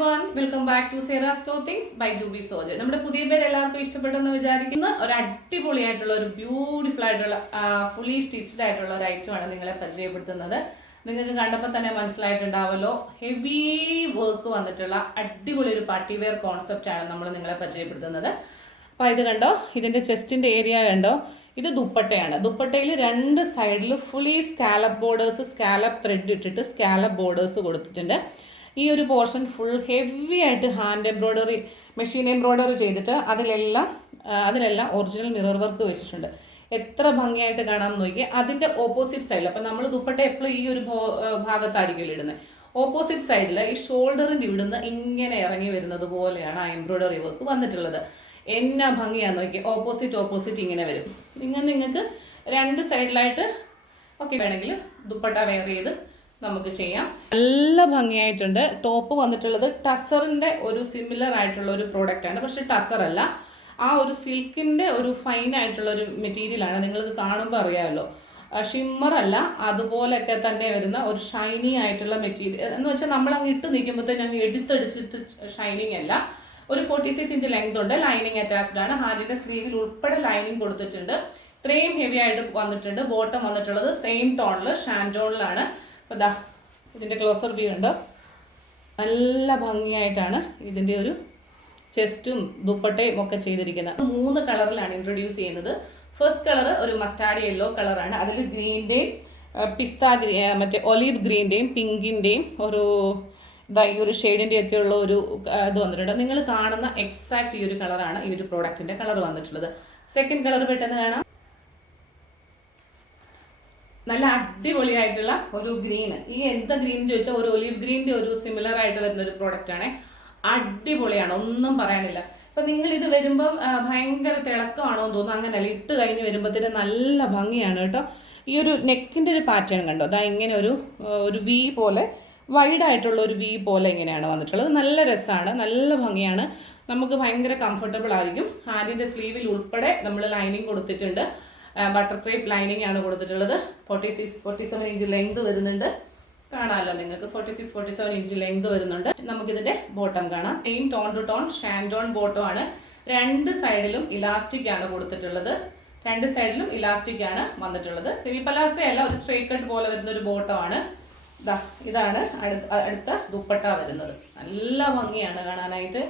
everyone, welcome back to Sarah's Clothings by Juby Sojan. നമ്മുടെ പുതിയ പേര് എല്ലാവർക്കും ഇഷ്ടപ്പെട്ടെന്ന് വിചാരിക്കുന്ന ഒരു അടിപൊളിയായിട്ടുള്ള ഒരു ബ്യൂട്ടിഫുൾ ആയിട്ടുള്ള ഫുള്ളി സ്റ്റിച്ച്ഡ് ആയിട്ടുള്ള ഒരു ഐറ്റം ആണ് നിങ്ങളെ പരിചയപ്പെടുത്തുന്നത്. നിങ്ങൾക്ക് കണ്ടപ്പോൾ തന്നെ മനസ്സിലായിട്ടുണ്ടാവല്ലോ, ഹെവി വർക്ക് വന്നിട്ടുള്ള അടിപൊളി ഒരു പാർട്ടി വെയർ കോൺസെപ്റ്റ് ആണ് നമ്മൾ നിങ്ങളെ പരിചയപ്പെടുത്തുന്നത്. അപ്പോൾ ഇത് കണ്ടോ, ഇതിൻ്റെ ചെസ്റ്റിൻ്റെ ഏരിയ കണ്ടോ, ഇത് ദുപ്പട്ടയാണ്. ദുപ്പട്ടയിൽ രണ്ട് സൈഡിൽ fully scallop borders, scallop thread ഇട്ടിട്ട് സ്കാലപ്പ് ബോർഡേഴ്സ് കൊടുത്തിട്ടുണ്ട്. ഈ ഒരു പോർഷൻ ഫുൾ ഹെവി ആയിട്ട് ഹാൻഡ് എംബ്രോയ്ഡറി, മെഷീൻ എംബ്രോയ്ഡറി ചെയ്തിട്ട് അതിലെല്ലാം ഒറിജിനൽ മിറർ വർക്ക് വെച്ചിട്ടുണ്ട്. എത്ര ഭംഗിയായിട്ട് കാണാമെന്ന് നോക്കിയാൽ അതിൻ്റെ ഓപ്പോസിറ്റ് സൈഡിൽ, അപ്പം നമ്മൾ ദുപ്പട്ട എപ്പോഴും ഈ ഒരു ഭാഗത്തായിരിക്കും ഇടുന്നത്. ഓപ്പോസിറ്റ് സൈഡിൽ ഈ ഷോൾഡറിൻ്റെ ഇവിടുന്ന് ഇങ്ങനെ ഇറങ്ങി വരുന്നത് പോലെയാണ് ആ എംബ്രോയ്ഡറി വർക്ക് വന്നിട്ടുള്ളത്. എന്നാ ഭംഗിയാന്ന് നോക്കി, ഓപ്പോസിറ്റ് ഇങ്ങനെ വരും. നിങ്ങൾക്ക് രണ്ട് സൈഡിലായിട്ട് ഓക്കെ വേണമെങ്കിൽ ദുപ്പട്ട വെയർ ചെയ്ത് നമുക്ക് ചെയ്യാം. നല്ല ഭംഗിയായിട്ടുണ്ട്. ടോപ്പ് വന്നിട്ടുള്ളത് ടസറിൻ്റെ ഒരു സിമിലർ ആയിട്ടുള്ള ഒരു പ്രോഡക്റ്റാണ്, പക്ഷെ ടസർ അല്ല, ആ ഒരു സിൽക്കിൻ്റെ ഒരു ഫൈൻ ആയിട്ടുള്ള ഒരു മെറ്റീരിയലാണ്. നിങ്ങൾക്ക് കാണുമ്പോൾ അറിയാമല്ലോ, ഷിമ്മർ അല്ല, അതുപോലെയൊക്കെ തന്നെ വരുന്ന ഒരു ഷൈനി ആയിട്ടുള്ള മെറ്റീരിയൽ എന്ന് വെച്ചാൽ നമ്മൾ അങ്ങ് ഇട്ട് നിൽക്കുമ്പോഴത്തേനും അങ്ങ് എടുത്തടിച്ചിട്ട് ഷൈനിങ് അല്ല. ഒരു 46 ഇഞ്ച് ലെങ്ത് ഉണ്ട്. ലൈനിങ് അറ്റാച്ച്ഡ് ആണ്. ഹാൻഡിൻ്റെ സ്ലീവിൽ ഉൾപ്പെടെ ലൈനിങ് കൊടുത്തിട്ടുണ്ട്. ഇത്രയും ഹെവി ആയിട്ട് വന്നിട്ടുണ്ട്. ബോട്ടം വന്നിട്ടുള്ളത് സെയിം ടോണിൽ, ഷാൻറ്റോണിലാണ്. അപ്പോൾ ദാ ഇതിൻ്റെ ക്ലോസർ വ്യൂ ഉണ്ട്. നല്ല ഭംഗിയായിട്ടാണ് ഇതിൻ്റെ ഒരു ചെസ്റ്റും ദുപ്പട്ടയും ഒക്കെ ചെയ്തിരിക്കുന്നത്. 3 കളറിലാണ് ഇൻട്രൊഡ്യൂസ് ചെയ്യുന്നത്. ഫസ്റ്റ് കളർ ഒരു മസ്റ്റാർഡ് യെല്ലോ കളറാണ്. അതിൽ ഗ്രീൻ്റെയും മറ്റേ ഒലീവ് ഗ്രീൻ്റെയും പിങ്കിൻ്റെയും ഈ ഒരു ഷെയ്ഡിൻ്റെ ഒക്കെ ഉള്ള ഒരു ഇത് വന്നിട്ടുണ്ട്. നിങ്ങൾ കാണുന്ന എക്സാക്റ്റ് ഈ ഒരു കളറാണ് ഈ ഒരു പ്രോഡക്റ്റിൻ്റെ കളർ വന്നിട്ടുള്ളത്. സെക്കൻഡ് കളർ പെട്ടെന്ന് കാണാം. നല്ല അടിപൊളിയായിട്ടുള്ള ഒരു ഗ്രീൻ. ഈ എന്താ ഗ്രീൻ ചോദിച്ചാൽ ഒരു ഒലീവ് ഗ്രീൻ്റെ ഒരു സിമിലർ ആയിട്ട് വരുന്ന ഒരു പ്രോഡക്റ്റാണ്. അടിപൊളിയാണ്, ഒന്നും പറയാനില്ല. അപ്പം നിങ്ങൾ ഇത് വരുമ്പം ഭയങ്കര തിളക്കമാണോ എന്ന് തോന്നുന്നു. അങ്ങനെയല്ല, ഇട്ട് കഴിഞ്ഞ് വരുമ്പോഴത്തേന് നല്ല ഭംഗിയാണ് കേട്ടോ. ഈ ഒരു നെക്കിൻ്റെ ഒരു പാറ്റേൺ കണ്ടോ, അതാ ഇങ്ങനെ ഒരു വി പോലെ, വൈഡായിട്ടുള്ള ഒരു വി പോലെ ഇങ്ങനെയാണ് വന്നിട്ടുള്ളത്. നല്ല രസമാണ്, നല്ല ഭംഗിയാണ്, നമുക്ക് ഭയങ്കര കംഫർട്ടബിൾ ആയിരിക്കും. ഹാൻഡിൻ്റെ സ്ലീവിൽ ഉൾപ്പെടെ നമ്മൾ ലൈനിങ് കൊടുത്തിട്ടുണ്ട്. ബട്ടർ ക്രേപ്പ് ലൈനിങ് ആണ് കൊടുത്തിട്ടുള്ളത്. 47 ഇഞ്ച് ലെങ്ത് വരുന്നുണ്ട്. കാണാമല്ലോ നിങ്ങൾക്ക്, 47 ഇഞ്ച് ലെങ്ത് വരുന്നുണ്ട്. നമുക്കിതിൻ്റെ ബോട്ടം കാണാം. സെയിം ടോൺ ടു ടോൺ ഷാൻഡോൺ ബോട്ടം ആണ്. രണ്ട് സൈഡിലും ഇലാസ്റ്റിക് ആണ് കൊടുത്തിട്ടുള്ളത്. രണ്ട് സൈഡിലും ഇലാസ്റ്റിക് ആണ് വന്നിട്ടുള്ളത്. സെമി പലാസ അല്ല, ഒരു സ്ട്രേറ്റ് കട്ട് പോലെ വരുന്ന ഒരു ബോട്ടം ആണ്. ഇതാണ് അടുത്ത ദുപ്പട്ട വരുന്നത്. നല്ല ഭംഗിയാണ് കാണാനായിട്ട്,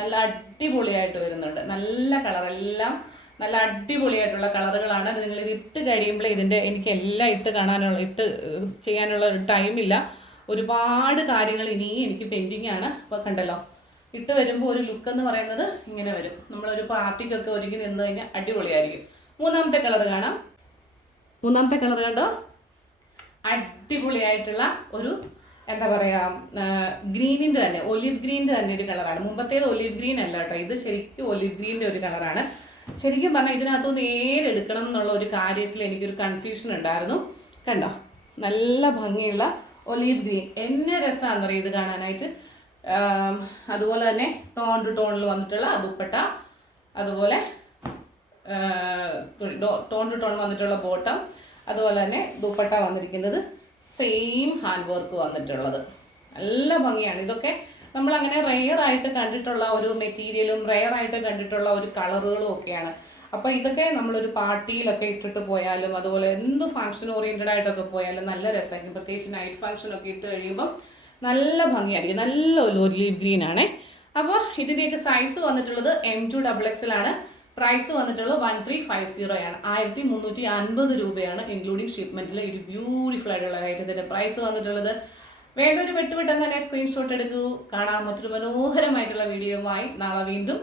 നല്ല അടിപൊളിയായിട്ട് വരുന്നുണ്ട്. നല്ല കളറെല്ലാം നല്ല അടിപൊളിയായിട്ടുള്ള കളറുകളാണ്. നിങ്ങളിത് ഇട്ട് കഴിയുമ്പോൾ എനിക്ക് എല്ലാം ഇട്ട് ചെയ്യാനുള്ള ഒരു ടൈമില്ല. ഒരുപാട് കാര്യങ്ങൾ ഇനിയും എനിക്ക് പെൻഡിങ് ആണ്. അപ്പോൾ കണ്ടല്ലോ, ഇട്ട് വരുമ്പോൾ ഒരു ലുക്ക് എന്ന് പറയുന്നത് ഇങ്ങനെ വരും. നമ്മളൊരു പാർട്ടിക്കൊക്കെ ഒരുങ്ങി നിന്ന് കഴിഞ്ഞാൽ അടിപൊളിയായിരിക്കും. മൂന്നാമത്തെ കളർ കാണാം. മൂന്നാമത്തെ കളർ കണ്ടോ, അടിപൊളിയായിട്ടുള്ള ഒരു എന്താ പറയുക, ഗ്രീനിൻ്റെ തന്നെ, ഒലിവ് ഗ്രീനിൻ്റെ തന്നെ ഒരു കളറാണ്. മുമ്പത്തേത് ഒലിവ് ഗ്രീൻ അല്ല കേട്ടോ, ഇത് ശരിക്കും ഒലിവ് ഗ്രീനിൻ്റെ ഒരു കളറാണ്. ശരിക്കും പറഞ്ഞാൽ ഇതിനകത്തുനിന്ന് എടുക്കണം എന്നുള്ള ഒരു കാര്യത്തിൽ എനിക്കൊരു കൺഫ്യൂഷൻ ഉണ്ടായിരുന്നു. കണ്ടോ, നല്ല ഭംഗിയുള്ള ഒലീവ് ഗ്രീൻ. എന്നെ രസമാണെന്ന് പറയും ഇത് കാണാനായിട്ട്. അതുപോലെ തന്നെ ടോൺ ടു ടോണിൽ വന്നിട്ടുള്ള ദുപ്പട്ട, അതുപോലെ ടോൺ ടു ടോൺ വന്നിട്ടുള്ള ബോട്ടം, അതുപോലെ തന്നെ ദുപ്പട്ട വന്നിരിക്കുന്നത് സെയിം ഹാൻഡ് വർക്ക് വന്നിട്ടുള്ളത്. നല്ല ഭംഗിയാണ്. ഇതൊക്കെ നമ്മളങ്ങനെ റെയറായിട്ട് കണ്ടിട്ടുള്ള ഒരു മെറ്റീരിയലും റെയറായിട്ട് കണ്ടിട്ടുള്ള ഒരു കളറുകളും ഒക്കെയാണ്. അപ്പോൾ ഇതൊക്കെ നമ്മളൊരു പാർട്ടിയിലൊക്കെ ഇട്ടിട്ട് പോയാലും, അതുപോലെ എന്ത് ഫംഗ്ഷൻ ഓറിയൻറ്റഡ് ആയിട്ടൊക്കെ പോയാലും നല്ല രസമായിരിക്കും. പ്രത്യേകിച്ച് നൈറ്റ് ഫംഗ്ഷനൊക്കെ ഇട്ട് കഴിയുമ്പം നല്ല ഭംഗിയായിരിക്കും. നല്ല ഒരു ഒലീവ് ഗ്രീൻ ആണേ. അപ്പോൾ ഇതിൻ്റെയൊക്കെ സൈസ് വന്നിട്ടുള്ളത് M2 XXL ആണ്. പ്രൈസ് വന്നിട്ടുള്ളത് 1350 ആണ്. 1350 രൂപയാണ് ഇൻക്ലൂഡിങ് ഷിപ്മെൻറ്റിൽ. ഒരു ബ്യൂട്ടിഫുൾ ആയിട്ടുള്ള ഐറ്റത്തിൻ്റെ പ്രൈസ് വന്നിട്ടുള്ളത്. വേണ്ടൊരു പെട്ടെന്ന് തന്നെ സ്ക്രീൻഷോട്ട് എടുക്കൂ. കാണാം മറ്റൊരു മനോഹരമായിട്ടുള്ള വീഡിയോയുമായി നാളെ വീണ്ടും.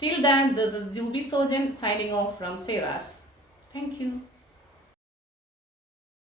Till then, this is Juby Sojan signing off from Sarah's. Thank you.